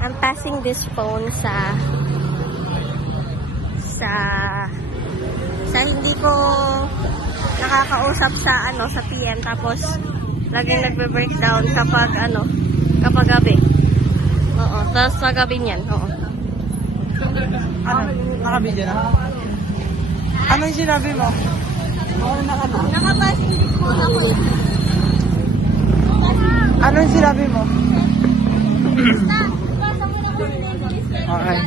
I'm passing this phone sa hindi ko nakakausap sa PM, tapos laging nagbe-breakdown kapag gabi. Oo, tapos sa gabi niyan, oo. Nakabidyo na? Ano yung sinabi mo? Nakapassing this phone ako eh. Ano yung sinabi mo? Okay.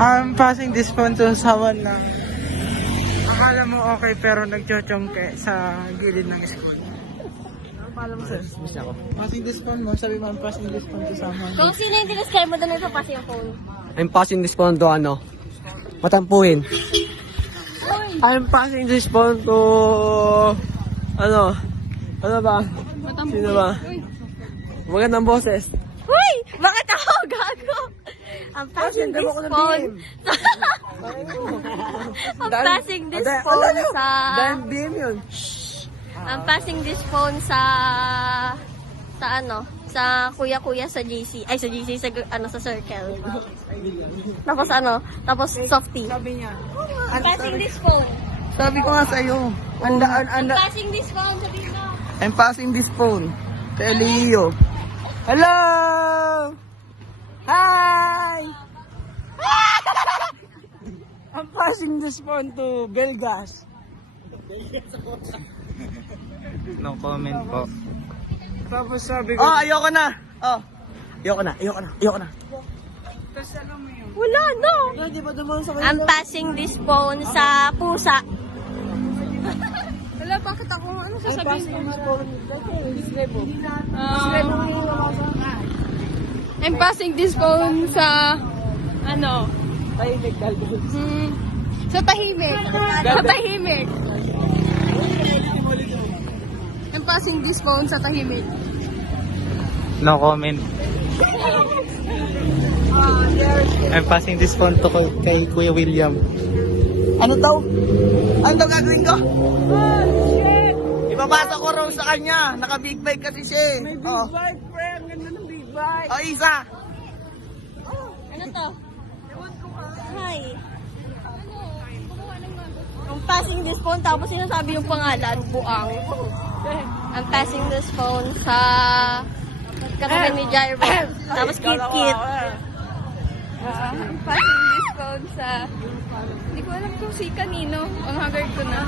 I'm passing this phone to someone na akala mo okay pero nagchochongke sa gilid ng school. Ano pala mo, sir? Miss ako. Passing this phone mo, sabi mo I'm passing this phone to someone. Kung sino yung tiniscare mo, doon ipapasa yung phone. I'm passing this phone to matampuhin. I'm passing this phone to ano ba? Sino ba? Magandang boses. Huy! Bakit ako gago? I'm passing this phone. I'm passing this phone sa... Dahil BM yun. I'm passing this phone sa kuya-kuya sa GC. Ay, sa GC, sa circle. Tapos softy. Sabi niya. I'm passing this phone. Sabi ko nga sa'yo. I'm passing this phone, sabi mo. I'm passing this phone to Elio. Hello! Hi! I'm passing this phone to Belgas. No comment po. Tapos sabi ko... Oh, ayoko na! Oh, ayoko na. Tapos alam mo yun. Wala, no. Di ba dumaan sa I'm passing this phone sa pusa. Wala, bakit ako? Ano sasabihin mo? I'm passing this phone sa Tahimik Galvez. sa tahimik. I'm passing this phone sa tahimik. No comment. I'm passing this phone to kay Kuya William. Ano daw? Ano daw gagawin ko? Ibabasa ko raw sa kanya. Naka-big bike kasi siya eh. May big bike, pre. Ang ganda ng big bike. O, isa. Ano to? Hi. I'm passing this phone, tapos sinasabi yung pangalan, Buang. I'm passing this phone sa katabi ni Jairo. Tapos Kit. I'm passing this phone sa... Hindi ko alam kung si kanino. Ang haggard ko na.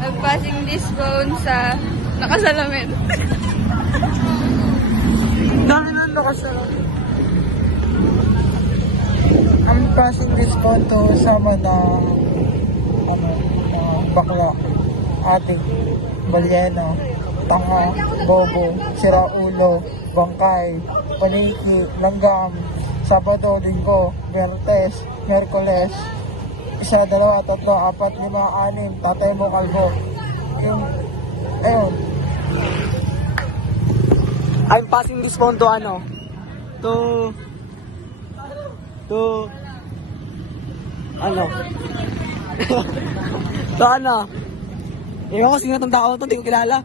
I'm passing this phone sa nakasalamin. Dami na nakasalamin. I'm passing this phone to sama na bakla, ate, balyeno, tanga, bobo, siraulo, bangkay, paniki, langgam, Sabado, Linggo, Miyerkules, isa, dalawa, tatlo, apat, lima, anim, tatay mo, kalbo. Ayun. I'm passing this phone to Ewan ko sino itong tao ito, hindi ko kilala.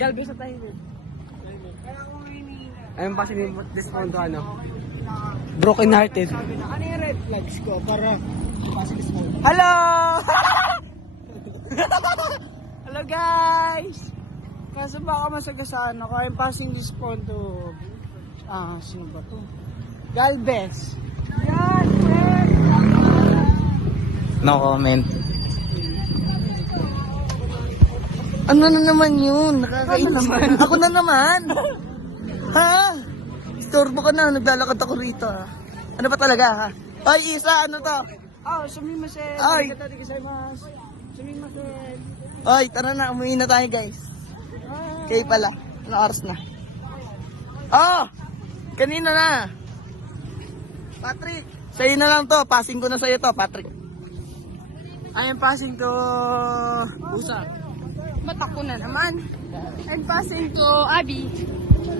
Galvez sa tahimik. I'm passing this phone to broken hearted. Ano yung red flags ko para passing this phone? Hello! Hello guys! Kaso baka masagasaan ako. I'm passing this phone to... sino ba to? Galvez! Yan! No comment. Ano na naman yun? Nakakainis. Ako na naman! Ha? Istorbo ka na. Naglalakad ako rito. Ano ba talaga ha? Ay, isa! Ano to? Oh, sumimasen. Ay! Sumimasen. Ay, tara na. Umuwi na tayo guys. Kayo pala. Ano oras na? Oh! Kanina na. Patrick! Sa'yo na lang to. Passing ko na sa'yo to, Patrick. I am passing to... Usa. Ba't ako na naman? I'm passing to Abby.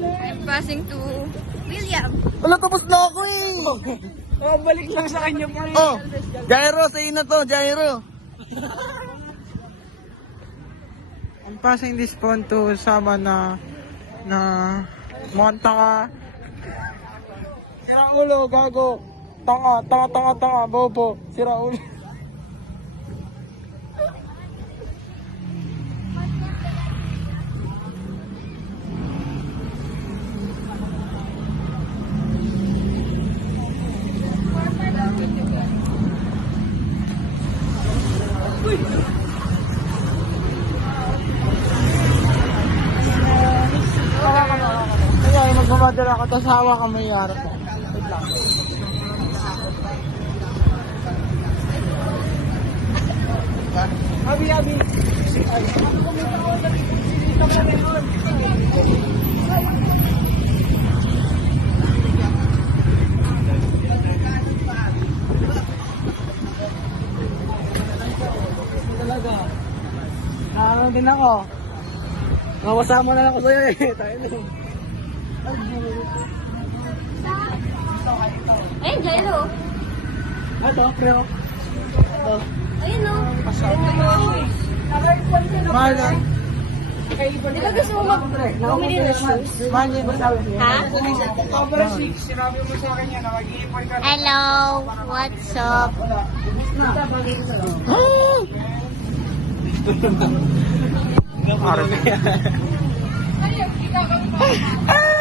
I'm passing to William. Wala, tapos na ako eh. Balik lang sa kanya po eh. Oh, Jairo, sa'yo na to, Jairo. I'm passing this phone to sama na monta ka. Sira ulo, gago. Tanga, bobo. Sira ulo. Kaya magmamadala ako, tapos hawa ka may harap ko. Wait lang. Abi. Talaga. Ano din ako. Mawasama na lang ako sa'yo eh. Tayo na. Ayun, Jairo. Ito, preo. Ayun, no. Mahal na. Di ba gusto mo bumili ng shoes? Mahal niya ba sabi niya? Ha? October 6, sinabi mo sa akin yan na mag-iipon ka. Hello, what's up? Parang Ah!